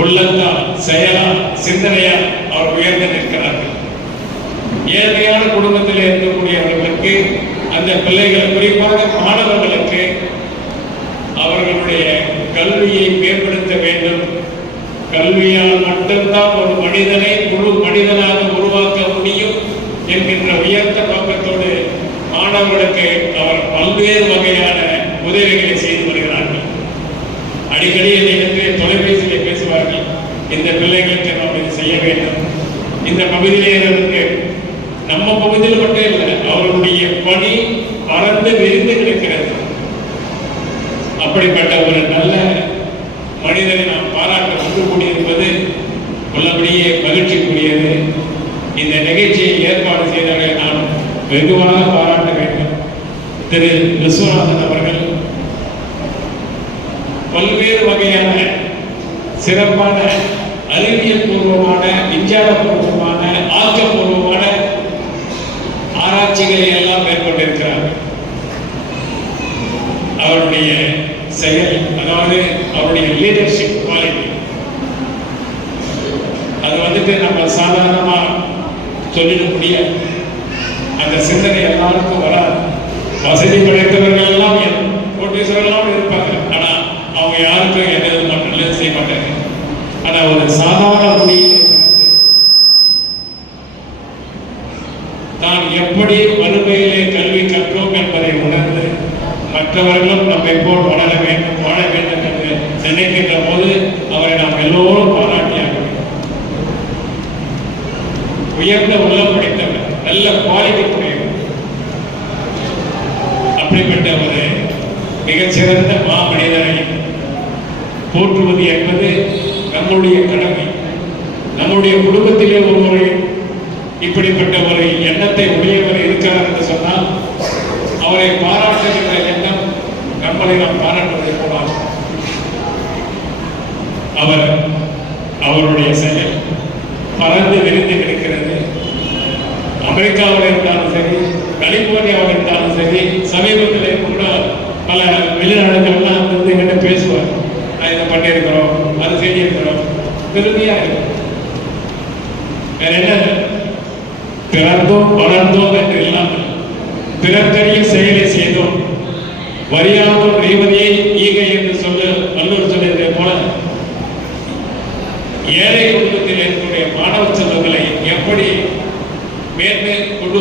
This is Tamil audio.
உள்ளத்தால் செயலா சிந்தனையா அவர் உயர்ந்து நிற்கிறார்கள். ஏழ்மையான குடும்பத்தில் இருக்கக்கூடியவர்களுக்கு அந்த பிள்ளைகள் குறிப்பாக மாணவர்களுக்கு அவர்களுடைய கல்வியை மேம்படுத்த வேண்டும். கல்வியால் மட்டும்தான் ஒரு மனிதனை முழு மனிதனாக உருவாக்க முடியும் என்கின்ற உயர்ந்த நோக்கத்தோடு மாணவர்களுக்கு அவர் பல்வேறு வகையான உதவிகள் இந்த பிள்ளைகளுக்கு நாம் இது செய்ய வேண்டும். இந்த பகுதியிலே இருக்கு. நம்ம பகுதியில் மட்டும் இல்லை அவருடைய பணி பறந்து விரிந்து கிடக்கிறது. அப்படிப்பட்ட ஒரு நல்ல மனிதனை நாம் பாராட்ட ஒன்று கூடியிருப்பது உள்ளபடியே மகிழ்ச்சிக்குரியது. இந்த நிகழ்ச்சியை ஏற்பாடு செய்தவர்களை நான் வெகுவாக பாராட்ட வேண்டும். திரு விஸ்வநாதன் அவர்கள் பல்வேறு வகையான சிறப்பான அறிவியல் பூர்வமான விஞ்ஞானபூர்வமான ஆக்கப்பூர்வமான ஆராய்ச்சிகளை எல்லாம் மேற்கொண்டிருக்கிறார். அவருடைய செயல் அதாவது அவருடைய லீடர்ஷிப் குவாலிட்டி அது வந்துட்டு நம்ம சாதாரணமா சொல்லிட முடியாது. அந்த சிந்தனை எல்லாருக்கும் வராது. வசதி படைத்த ஆனா ஒரு சாதாரண குடியில் தான் எப்படி வறுமையிலே கல்வி கற்றோம் என்பதை உணர்ந்து மற்றவர்களும் நம்மை போல் வளர வேண்டும் வாழ வேண்டும் என்று நினைக்கின்ற போது அவரை நாம் எல்லோரும் பாராட்டியாக உயர்ந்த உள்ளம் படைத்தவர் நல்ல குவாலிட்டி உடையவர். அப்படிப்பட்ட ஒரு மிகச்சிறந்த மாமனிதரை போற்றுவது என்பது நம்முடைய கடமை. நம்முடைய குடும்பத்திலே ஒருவரை இப்படிப்பட்ட ஒரு எண்ணத்தை உடையவர் இருக்கிறார் என்று சொன்னால் அவரை பாராட்டுகின்ற எண்ணம் நம்மளை நாம் பாராட்டுவதை போலாம் அவர் அவருடைய செயல் பறந்து விரிந்து கிடக்கிறது. அமெரிக்காவில் இருந்தாலும் சரி கலிபோர்னியாவில் இருந்தாலும் சரி சமீபத்தில் பெருமையா இருக்கும் வேற என்ன பிறந்தோம் வளர்ந்தோம் என்று இல்லாமல் பிறத்தறிய செயலை செய்தோம். வரியாதோம் ரேவதியை ஈகை என்று சொல்ல வல்லூர் சொல்லியதை போல ஏழை குடும்பத்தில் இருக்கக்கூடிய மாணவ செல்வங்களை எப்படி மேன்மை கொண்டு